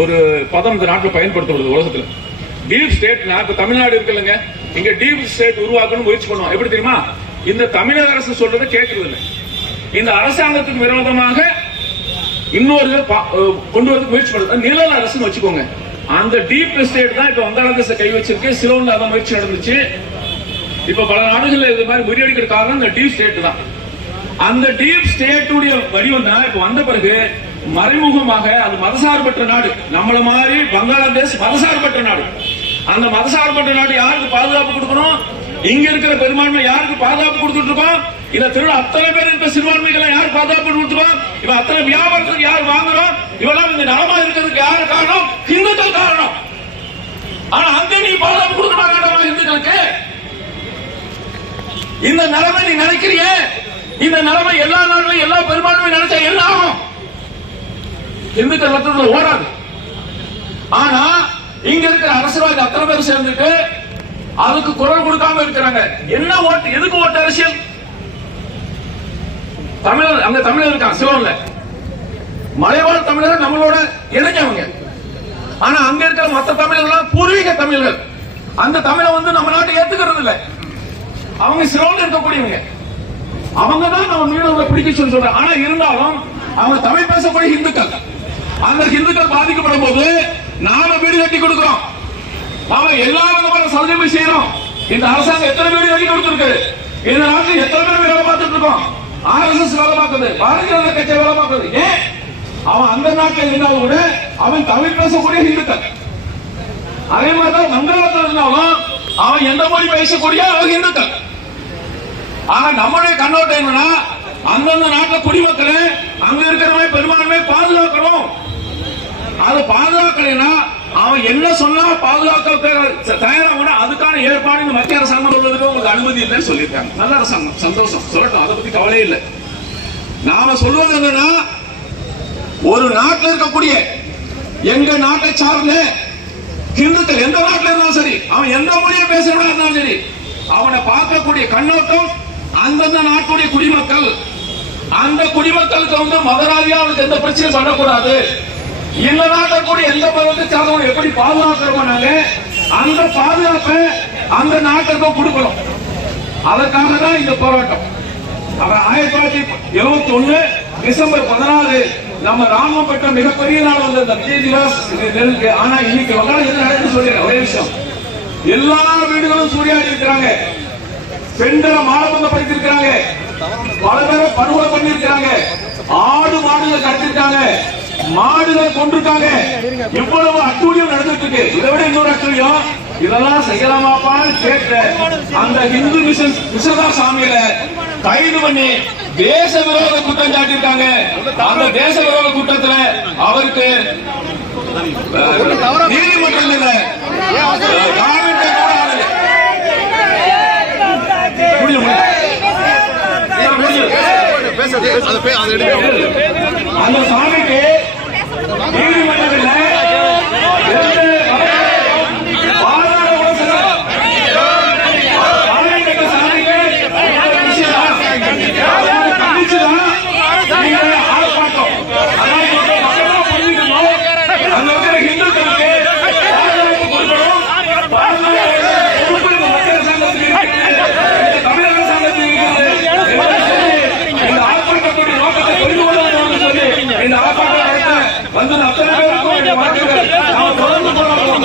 ஒரு பதம் இந்த நாட்டில் பயன்படுத்தப்படுது உலகத்தில். டீப் ஸ்டேட்னா இப்ப தமிழ்நாடு இருக்குல்லங்க. இங்க டீப் ஸ்டேட் உருவாக்கணும் முயற்சி பண்ணுவோம் எப்படி தெரியுமா? இந்த தமிழக அரசு சொல்றதை கேட்கறது இல்லை இந்த அரசாங்கத்துக்கு விரோதமாக இன்னொரு கொண்டு வரதுக்கு முயற்சி பண்ணுறது நிழல் அரசுன்னு வச்சுக்கோங்க. அந்த டீப் ஸ்டேட் தான் இப்ப வங்காளதேச கை வச்சிருக்கு. சிலோன்ல அதான் முயற்சி நடந்துச்சு. இப்ப பல நாடுகள்ல இது மாதிரி முறியடிக்கிற காரணம் இந்த டீப் ஸ்டேட் தான். அந்த டீப் ஸ்டேட்டுடைய வடிவம் தான் இப்ப வந்த பிறகு மறைமுகமாக அது மதசார்பற்ற நாடு. நம்மள மாதிரி பங்களாதேஷ் மதசார்பற்ற நாடு. அந்த மதசார்பற்ற நாடு யாருக்கு பாதுகாப்பு கொடுக்கணும்? இங்க இருக்கிற பெரும்பான்மை யாருக்கு பாதுகாப்பு கொடுத்துட்டு இருக்கோம்? இந்த திருவிழா அத்தனை பேர் இருக்கிற சிறுபான்மைகளை யார் பாதுகாப்பு கொடுத்துருக்கோம் இவன் அத்தனை வியாபாரத்துக்கு யார் வாங்குறோம்? இவெல்லாம் இந்த நலமா இருக்கிறதுக்கு யார் காரணம்? இந்துக்கள் காரணம். ஆனா அங்க நீ பாதுகாப்பு கொடுக்க மாட்டாங்க இந்துக்களுக்கு இந்த நிலைமை நீ நினைக்கிறிய? இந்த நிலைமை எல்லா நாடுகளும் எல்லா பெரும்பான்மை இந்துக்கள் ரத்தத்துல ஓடாது. ஆனா இங்க இருக்கிற அரசியல்வாதி அத்தனை பேர் சேர்ந்துட்டு அதுக்கு குரல் கொடுக்காம இருக்கிறாங்க. என்ன ஓட்டு எதுக்கு ஓட்டு அரசியல்? தமிழர் அங்க தமிழர் இருக்கான் சிவன்ல. மலைவாழ் தமிழர்கள் நம்மளோட இணைஞ்சவங்க. ஆனா அங்க இருக்கிற மத்த தமிழர்கள் பூர்வீக தமிழர்கள். அந்த தமிழை வந்து நம்ம நாட்டை ஏத்துக்கிறது இல்ல அவங்க சிலோன்ல இருக்கக்கூடியவங்க. அவங்க தான் நம்ம மீனவர்களை பிடிக்க சொல்லி சொல்றாங்க. ஆனா இருந்தாலும் அவங்க தமிழ் பேசக்கூடிய இந்துக்கள். அந்த ஹிந்துக்கள் பாதிக்கப்படும் போது நாம வீடு கட்டி கொடுக்கிறோம். நாம எல்லா விதமான சலுகையுமே செய்யறோம். இந்த அரசாங்கம் எத்தனை வீடு கட்டி கொடுத்திருக்கு? இந்த நாட்டில் எத்தனை பேர் வேலை பார்த்துட்டு இருக்கோம்? ஆர்எஸ்எஸ் வேலை பார்க்குது. பாரதிய ஜனதா கட்சி வேலை பார்க்குது. ஏன்? அவன் அந்த நாட்டில் இருந்தாலும் கூட அவன் தமிழ் பேசக்கூடிய ஹிந்துக்கள். அதே மாதிரி தான் வங்காளத்தில் இருந்தாலும் அவன் எந்த மொழி பேசக்கூடிய அவன் ஹிந்துக்கள். ஆனா நம்மளுடைய கண்ணோட்டம் என்னன்னா அந்தந்த நாட்டில் குடிமக்களை அங்க இருக்கிறவங்க பெரும்பான்மை பாதுகாக்கணும். அதை பாதுகாக்கலைன்னா அவன் என்ன சொன்னா பாதுகாக்க தயாராகணும் அதுக்கான ஏற்பாடு இந்த மத்திய அரசாங்கம் சொல்றதுக்கு உங்களுக்கு அனுமதி இல்லைன்னு சொல்லியிருக்காங்க. நல்ல அரசாங்கம். சந்தோஷம். சொல்லட்டும். அதை பத்தி கவலையே இல்லை. நாம சொல்வது என்னன்னா ஒரு நாட்டில் இருக்கக்கூடிய எங்க நாட்டை சார்ந்த கிந்துக்கள் எந்த நாட்டில் இருந்தாலும் சரி அவன் எந்த மொழியை பேசுறவனா இருந்தாலும் சரி அவனை பார்க்கக்கூடிய கண்ணோட்டம் அந்தந்த நாட்டுடைய குடிமக்கள். அந்த குடிமக்களுக்கு வந்து மதராஜியா அவனுக்கு எந்த பிரச்சனையும் சொல்லக்கூடாது இந்த நாட்டை கூட எந்த மதத்தை சார்ந்தவங்க எப்படி பாதுகாக்கிறோமோ நாங்க அந்த பாதுகாப்பை அந்த நாட்டிற்கு கொடுக்கணும். அதற்காக தான் இந்த போராட்டம். அவர் ஆயிரத்தி தொள்ளாயிரத்தி எழுபத்தி ஒண்ணு டிசம்பர் பதினாறு நம்ம ராமம் பெற்ற மிகப்பெரிய நாள் வந்து இந்த விஜய் திவாஸ் ஆனா இன்னைக்கு வந்தாலும் என்ன நடக்குது சொல்லிடுறேன் ஒரே விஷயம். எல்லா வீடுகளும் சூரியாடி இருக்கிறாங்க. பெண்களை மானபந்தப்படுத்திருக்கிறாங்க பல பேரை படுகொலை பண்ணிருக்கிறாங்க ஆ மாடுகள் கொண்டிருக்காங்க. இவ்வளவு அட்டூழியம் நடந்துட்டு இருக்கு இதை விட இன்னொரு அட்டூழியம் இதெல்லாம் செய்யலாமாப்பான்னு கேட்ட அந்த இந்து மிஷன் மிஷதா சாமியில கைது பண்ணி தேச விரோத குற்றம் சாட்டியிருக்காங்க. அந்த தேச விரோத குற்றத்துல அவருக்கு நீதிமன்றம் இல்ல. அந்த சாமிக்கு நீதிமன்றத்தில் வாதாட கூட சில ஆலயத்துக்கு சாமிக்கு ஒரு விஷயம் தான். அதை கண்டிச்சுதான் நீங்க ஆர்ப்பாட்டம். அதான் இப்ப மக்கள்லாம் புரிஞ்சுக்கணும். அங்க இருக்கிற இந்துக்களுக்கு கொடுக்கணும். பாதுகாப்பு பொறுப்பு தமிழக அரசாங்கத்துக்கு இந்த ஆர்ப்பாட்டத்துடைய நோக்கத்தை புரிந்து கொள்ள சொல்லி இந்த ஆர்ப்பாட்டம் நடத்த வந்து அத்தனை பேருக்கும் என்னுடைய வாழ்த்துக்கள். நாம் தொடர்ந்து போராடுவோம்.